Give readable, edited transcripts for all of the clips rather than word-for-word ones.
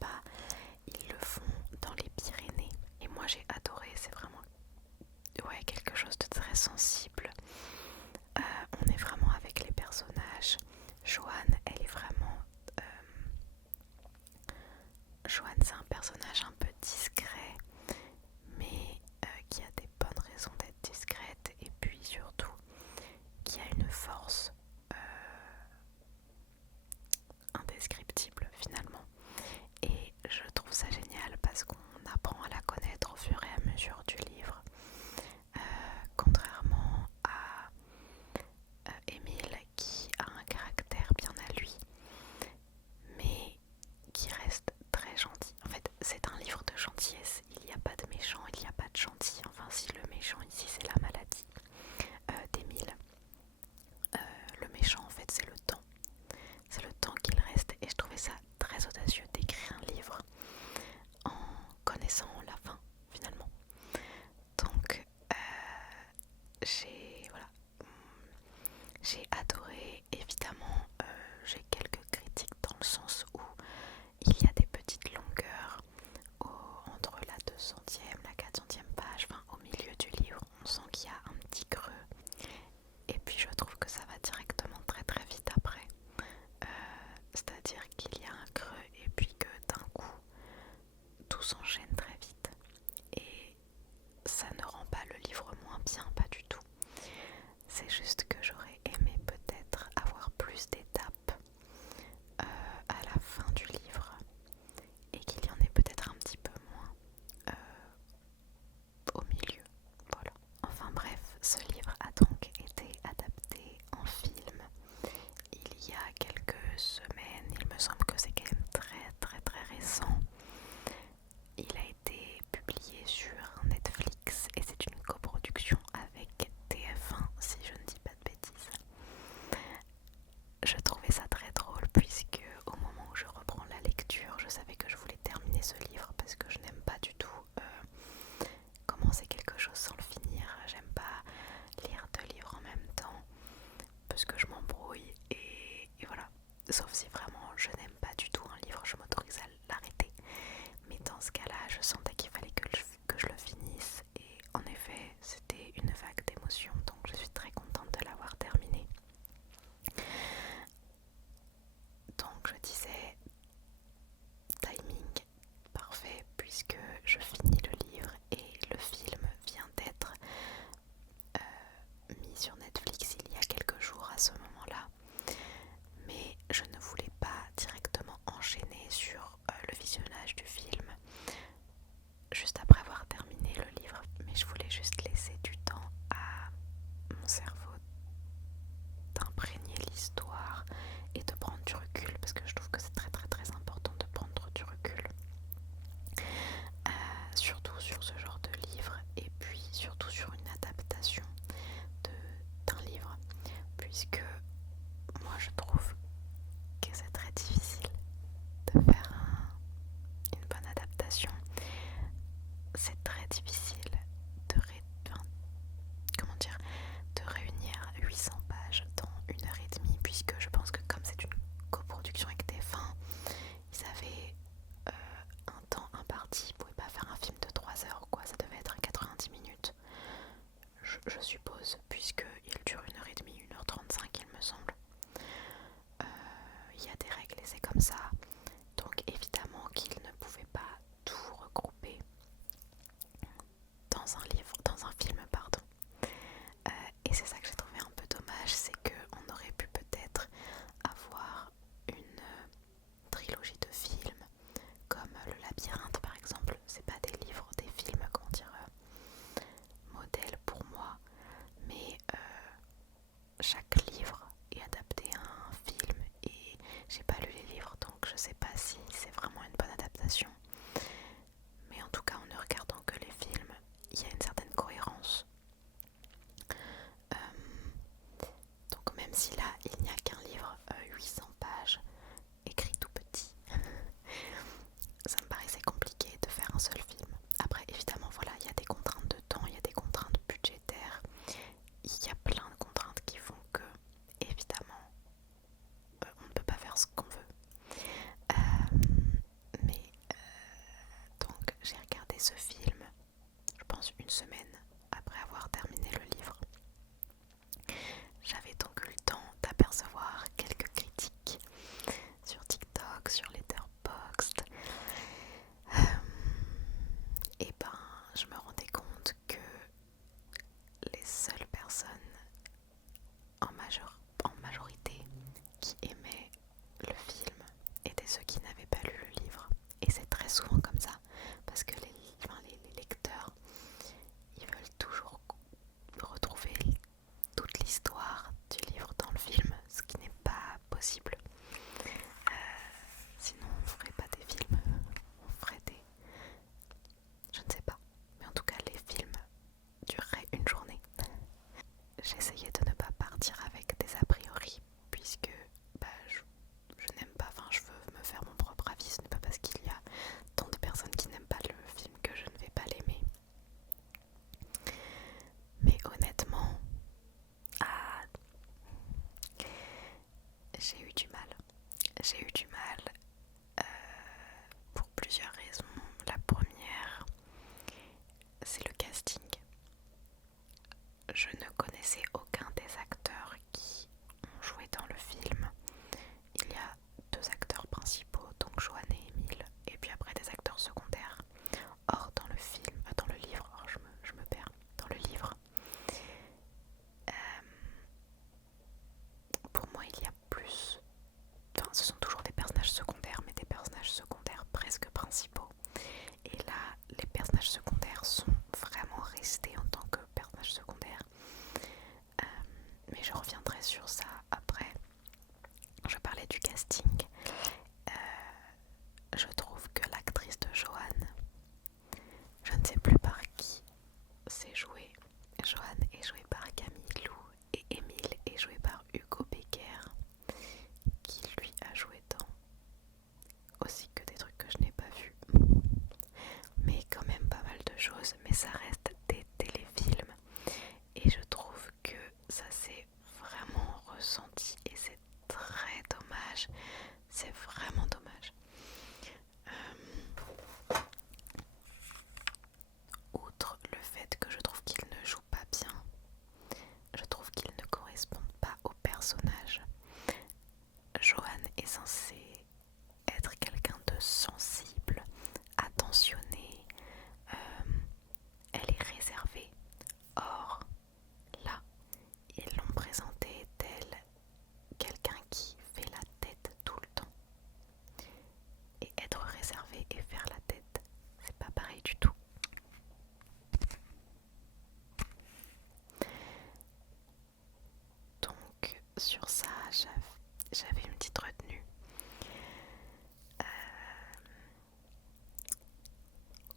pas, ils le font dans les Pyrénées. Et moi j'ai adoré, c'est vraiment quelque chose de très sensible. On est vraiment avec les personnages. Joanne, elle est vraiment... Joanne, c'est un personnage un peu discret, mais qui a des bonnes raisons d'être discrète, et puis surtout qui a une force indescriptible finalement. Et je trouve ça génial parce qu'on apprend à la connaître au fur et à mesure du livre. Contrairement à Émile qui a un caractère bien à lui, mais qui reste très gentil. En fait, c'est un livre de gentillesse. Il n'y a pas de méchant, il n'y a pas de gentil. Enfin, si le méchant ici, c'est la maladie d'Émile. Le méchant, en fait, c'est le temps. C'est le temps qu'il reste. Et je trouvais ça très audacieux d'écrire un livre en connaissant la fin, finalement. Donc, j'ai adoré. Évidemment, j'ai quelques critiques dans le sens où il y a des petites longueurs entre la 200e, la 400e page, enfin au milieu du livre, on sent qu'il y a un petit creux. Et puis je trouve que ça va directement très très vite après. C'est-à-dire qu'il y a un creux et puis que d'un coup, tout s'enchaîne très vite. Et ça ne rend pas le livre moins bien, pas du tout. C'est juste que j'aurais aimé peut-être avoir plus d'étapes à la fin du livre et qu'il y en ait peut-être un petit peu moins au milieu. Voilà. Enfin bref, ce livre a donc été adapté en film il y a quelques semaines. Il me semble que c'est quand même très très très récent. Il a été publié sur Netflix et c'est une coproduction avec TF1, si je ne dis pas de bêtises. Je trouvais ça très drôle puisque au moment où je reprends la lecture, je savais que je voulais terminer ce livre parce que je n'aime pas du tout commencer quelque chose sans le finir. J'aime pas lire deux livres en même temps parce que je m'embrouille et voilà. Sauf si vraiment je n'aime pas du tout un livre, je m'autorise à l'arrêter. Mais dans ce cas-là, je sentais qu'il fallait que je le finisse et en effet, c'était une vague d'émotions, donc je suis très contente de l'avoir terminé. Donc je disais timing parfait puisque je finis le livre et le film vient d'être mis sur Netflix il y a quelques jours à ce moment-là. Mais je ne voulais pas directement enchaîner sur le visionnage du film juste après avoir terminé le livre, mais je voulais juste laisser du temps à mon cerveau d'imprégner l'histoire et de prendre du recul parce que je trouve que c'est très très très important de prendre du recul surtout sur ce genre de livre et puis surtout sur une adaptation d'un livre puisque moi je trouve que c'est très difficile de faire une bonne adaptation. C'est très difficile de réunir 800 pages dans 1 heure et demie puisque je pense que comme c'est une coproduction avec TF1, ils avaient un temps imparti, ils ne pouvaient pas faire un film de 3 heures ou quoi, ça devait être 90 minutes je suppose, puisqu'il dure 1 heure et demie, 1 h 35 il me semble. Il y a des règles et c'est comme ça, donc évidemment qu'ils ne pouvaient pas tout regrouper dans un livre, dans un film pardon. Et c'est ça que j'ai trouvé un peu dommage, c'est qu'on aurait pu peut-être avoir une trilogie de films comme Le Labyrinthe par exemple. C'est pas des livres, des films, comment dire, modèles pour moi, mais chaque livre est adapté à un film et j'ai pas lu les livres donc je sais pas si c'est vraiment une bonne adaptation, mais en tout cas en ne regardant que les films il y a une certaine cohérence. Donc même si là il n'y a qu'un livre 800 pages écrit tout petit ça me paraissait compliqué de faire un seul film. Après évidemment voilà, il y a des contraintes de temps, il y a des contraintes budgétaires, il y a plein de contraintes qui font que évidemment on ne peut pas faire ce qu'on veut. Mais je trouve que l'actrice de Joanne, je ne sais plus par qui c'est joué. Joanne est jouée par Camille Lou et Émile est joué par Hugo Becker, qui lui a joué dans aussi que des trucs que je n'ai pas vus, mais quand même pas mal de choses, mais ça reste des téléfilms et je trouve que ça s'est vraiment ressenti et c'est très dommage, c'est vraiment dommage. Outre le fait que je trouve qu'il ne joue pas bien, je trouve qu'il ne correspond pas au personnage. Joanne est censée être quelqu'un de sensible, attentionné, elle est réservée. Or, là, ils l'ont présentée telle quelqu'un qui fait la tête tout le temps. Et être réservé et faire la tête, c'est pas pareil du tout. Donc sur ça, j'avais une petite retenue.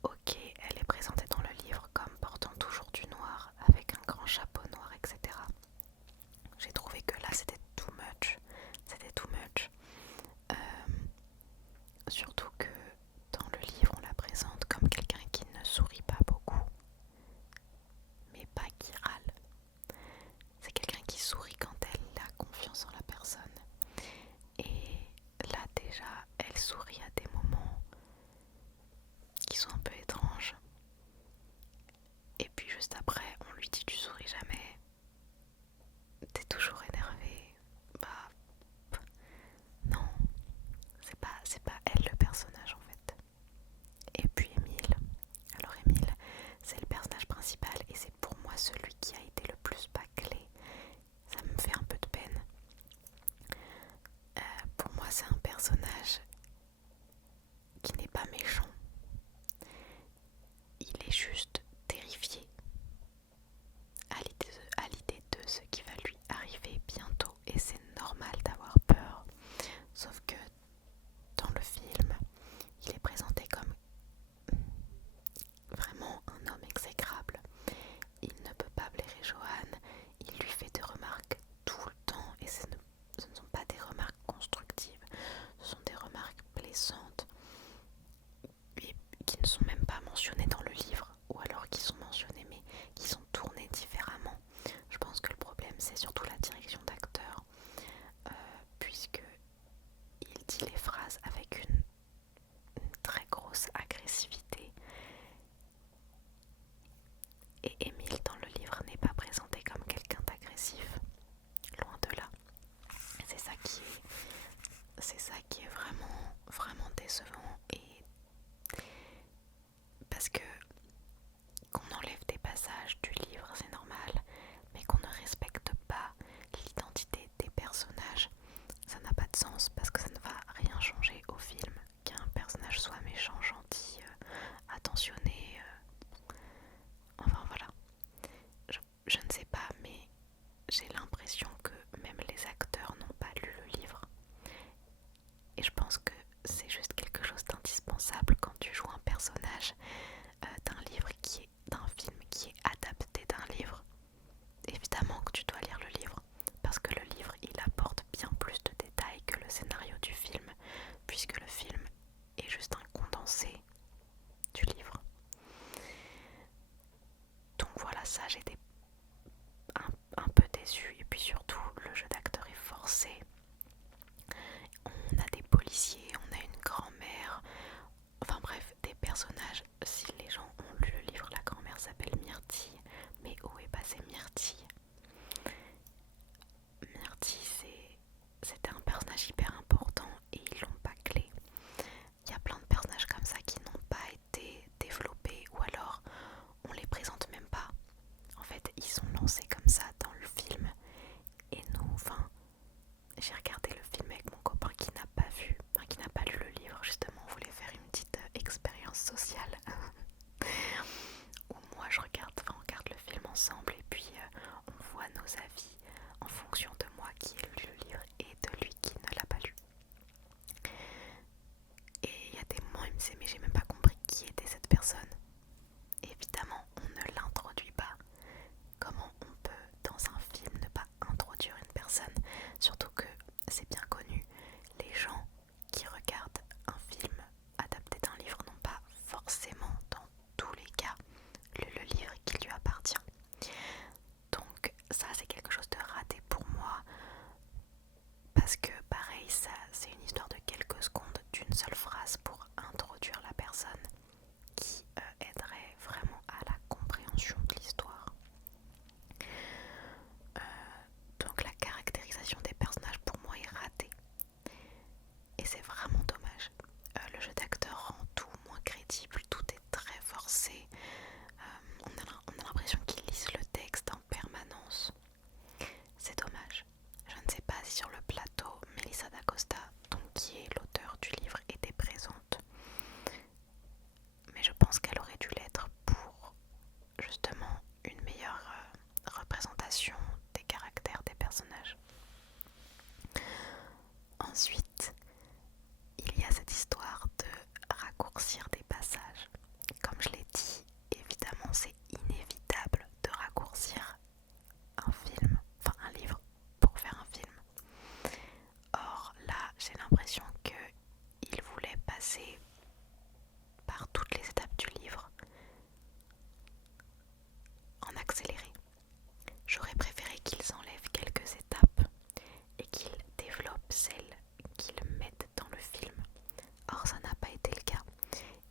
Ok, elle est présentée dans le livre comme portant toujours du noir, avec un grand chapeau noir, etc. J'ai trouvé que là c'était too much. C'était too much. Surtout que dans le livre on la présente comme quelqu'un qui ne sourit pas beaucoup, mais pas qui râle. C'est quelqu'un qui sourit quand elle a confiance en la personne. Et là déjà, elle sourit à des moments qui sont un peu étranges. Et puis juste après, on lui dit tu souris jamais, t'es toujours énervé. Bah non, c'est pas elle le personnage en fait. Et puis Émile. Alors Émile, c'est le personnage principal et c'est pour moi celui qui a été le plus bâclé. Ça me fait un peu de peine. Pour moi, c'est un personnage qui n'est pas méchant. Il est juste terrifié à l'idée de ce qui va lui arriver bientôt. Et c'est normal d'avoir peur. Sauf que dans le film, il est présenté comme vraiment un homme exécrable. Il ne peut pas blairer Joanne. Il lui fait des remarques tout le temps. Et ce ne sont pas des remarques constructives. Ce sont des remarques blessantes. Et qui ne sont même pas mentionnées dans le livre, ou alors qui sont mentionnées mais qui sont tournées différemment. Je pense que le problème c'est surtout la direction d'acteur, puisque il dit les phrases avec une très grosse agressivité. Et Émile dans le livre n'est pas présenté comme quelqu'un d'agressif, loin de là. C'est ça qui est vraiment, vraiment décevant. Et disais mais j'ai même pas compris qui était cette personne. Évidemment, on ne l'introduit pas. Comment on peut dans un film ne pas introduire une personne? Surtout que c'est bien connu, les gens qui regardent un film adapté d'un livre n'ont pas forcément dans tous les cas lu le livre qui lui appartient. Donc ça c'est quelque chose de raté pour moi parce que pareil ça c'est une histoire de quelques secondes d'une seule phrase pour introduire la personne qui aiderait vraiment à la compréhension de l'histoire. Donc la caractérisation des personnages pour moi est ratée et c'est vraiment dommage. Le jeu d'acteur rend tout moins crédible, tout est très forcé. On a l'impression qu'ils lisent le texte en permanence. C'est dommage. Je ne sais pas si sur le plateau, Melissa d'Acosta, donc qui est l'auteur du livre, était présente. Mais je pense qu'elle aurait dû l'être pour justement une meilleure représentation des caractères des personnages. Ensuite, il y a cette histoire de raccourcir des passages. Comme je l'ai dit, évidemment c'est inévitable de raccourcir un film, enfin un livre pour faire un film. Or là, j'ai l'impression qu'il voulait passer par toutes les étapes du livre en accéléré. J'aurais préféré qu'ils enlèvent quelques étapes et qu'ils développent celles qu'ils mettent dans le film. Or ça n'a pas été le cas.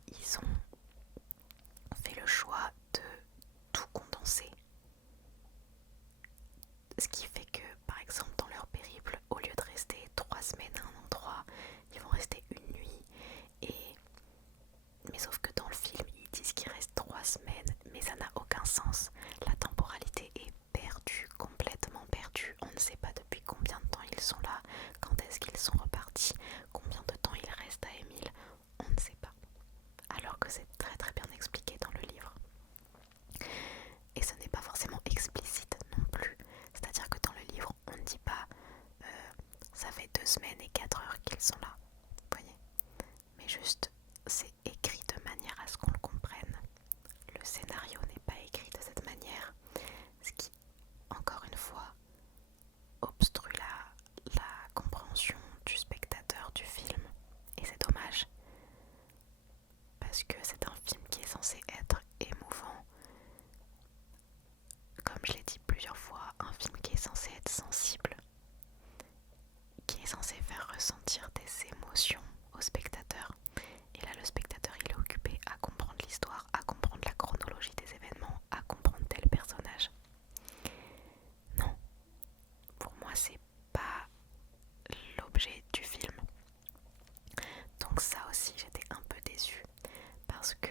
Ils ont fait le choix de tout condenser. Ce qui fait que, par exemple, dans leur périple, au lieu de rester 3 semaines à un endroit, ils vont rester une nuit. Mais sauf que dans le film, ils disent qu'il reste 3 semaines, mais ça n'a aucun sens. La temporalité est perdue, complètement perdue. On ne sait pas depuis combien de temps ils sont là, quand est-ce qu'ils sont repartis, combien de temps il reste à Émile, on ne sait pas. Alors que c'est très très bien expliqué dans le livre. Et ce n'est pas forcément explicite non plus. C'est-à-dire que dans le livre, on ne dit pas ça fait 2 semaines et 4 heures qu'ils sont là. Vous voyez? Mais juste, c'est écrit de manière à ce qu'on le comprenne. Le scénario n'est pas écrit de cette manière, ce qui, encore une fois, obstrue la compréhension du spectateur du film. Et c'est dommage, parce que c'est un film qui est censé être émouvant. Comme je l'ai dit plusieurs fois, un film qui est censé être sensible, qui est censé faire ressentir des émotions au spectateur. Et là, le spectateur, il est occupé à comprendre l'histoire, à comprendre la chronologie des événements, à comprendre tel personnage. Non, pour moi, c'est pas l'objet du film. Donc ça aussi, j'étais un peu déçue parce que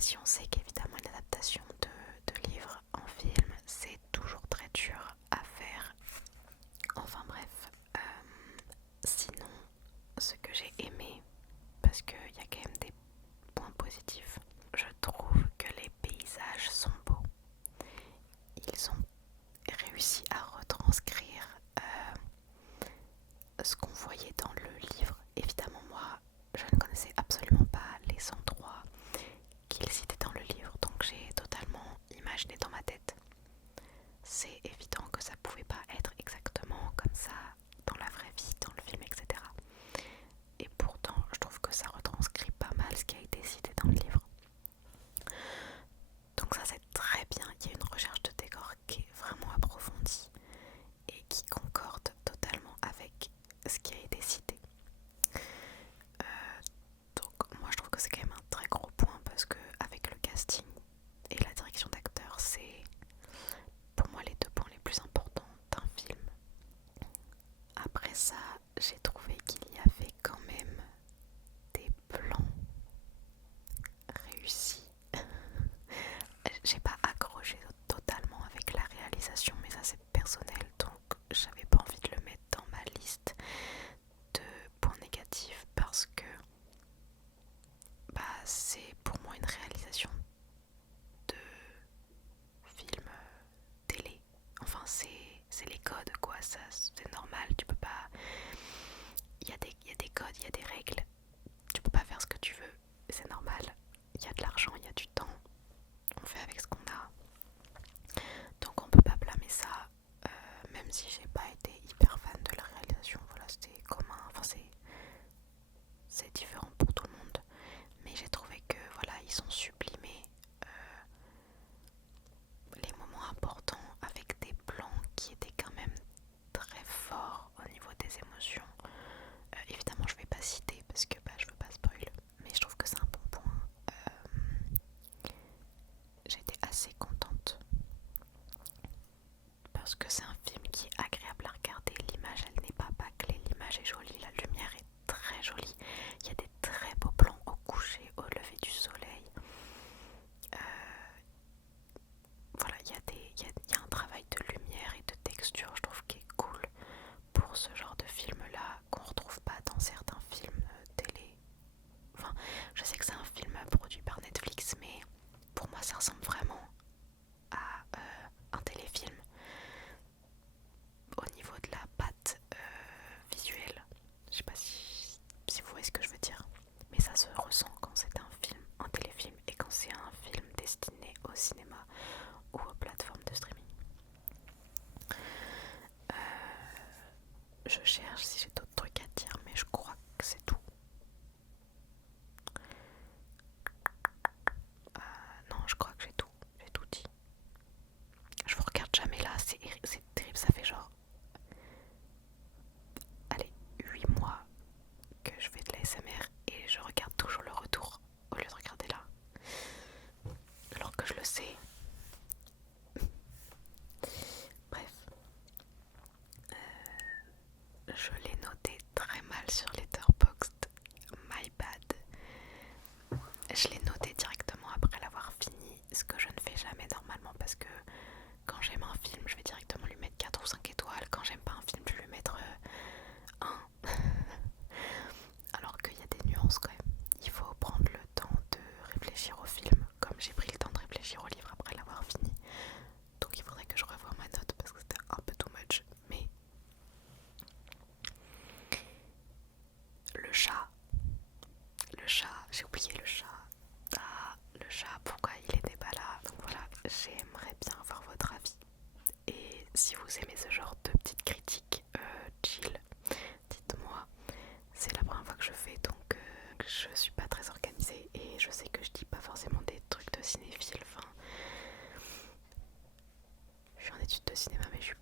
si on sait qu'évidemment une adaptation de livre en film, c'est toujours très dur à faire. Enfin bref, sinon, ce que j'ai aimé, parce qu'il y a quand même des points positifs, je trouve que les paysages sont beaux. Ils ont réussi à retranscrire ce qu'on voyait dans le livre. Évidemment, moi, je ne connaissais absolument pas les endroits qu'il citait dans le livre, donc j'ai totalement imaginé dans ma tête. C'est évident que ça pouvait pas être exactement comme ça dans la vraie vie, dans le film, etc. Et pourtant, je trouve que ça retranscrit pas mal ce qui a été cité dans le livre. Donc ça, c'est très bien. Il y a une recherche de décor qui est vraiment approfondie et qui concorde totalement avec ce qui a été cité. Donc moi, je trouve que c'est quand même un très gros point parce que avec le casting et la direction d'acteurs, c'est pour moi les deux points les plus importants d'un film. Après ça, j'ai trouvé qu'il y avait quand même des plans réussis. J'ai pas accroché totalement avec la réalisation, mais ça c'est personnel, donc j'avais pas envie de le mettre dans ma liste de points négatifs parce que c'est pour moi une réalisation de film télé. Enfin c'est les codes quoi, ça c'est normal, tu peux pas. Il y a des codes, il y a des règles, tu peux pas faire ce que tu veux, c'est normal. Il y a de l'argent, il y a du temps, on fait avec ce qu'on a. Donc on peut pas blâmer ça, même si j'ai pas été hyper fan de la réalisation. Voilà, c'était commun, enfin c'est différent pour tout le monde. Mais j'ai trouvé que voilà, ils ont sublimé les moments importants avec des plans qui étaient quand même très forts au niveau des émotions. Évidemment je vais pas citer parce que je veux pas spoil, mais je trouve que c'est un bon point. J'étais assez contente parce que c'est un film qui est agréable à regarder. L'image elle n'est pas bâclée, l'image est jolie, la lumière est très jolie. Il y a des très beaux plans au coucher, au lever du soleil. Voilà, il y a un travail de lumière et de texture, je trouve, qui est cool pour ce genre de film-là, qu'on retrouve pas dans certains films télé. Enfin, je sais que c'est un film produit par Netflix, mais pour moi ça ressemble vraiment à un téléfilm au niveau de la patte visuelle. Je sais pas si vous voyez ce que je veux dire, mais ça se ressent quand c'est un téléfilm et quand c'est un film destiné au cinéma ou aux plateformes de streaming. Je cherche si j'ai d'autres trucs à dire, mais je crois que c'est tout. Non, je crois que j'ai tout dit. Je vous regarde jamais là, c'est terrible, ça fait genre, allez, 8 mois que je fais de la SMR et je regarde toujours le retour au lieu de regarder là. Alors que je le sais. Bref. Je l'ai noté très mal sur Letterboxd. My bad. Je l'ai noté directement après l'avoir fini, ce que je ne fais jamais normalement parce que quand j'aime un film, je vais directement lui mettre 4 ou 5 étoiles. Quand j'aime pas un film, je vais lui mettre 1. Alors qu'il y a des nuances quand même. Il faut prendre le temps de réfléchir au film, comme j'ai pris le temps de réfléchir au livre après l'avoir fini. Donc il faudrait que je revoie ma note parce que c'était un peu too much. Mais le chat, j'ai oublié le chat. Ah, le chat, pourquoi il était pas là? Donc voilà, j'aimerais bien avoir votre avis. Et si vous aimez ce genre de petites critiques chill, dites-moi. C'est la première fois que je fais, donc je suis pas très organisée et je sais que je dis pas forcément des trucs de cinéphile. Enfin, je suis en études de cinéma, mais je suis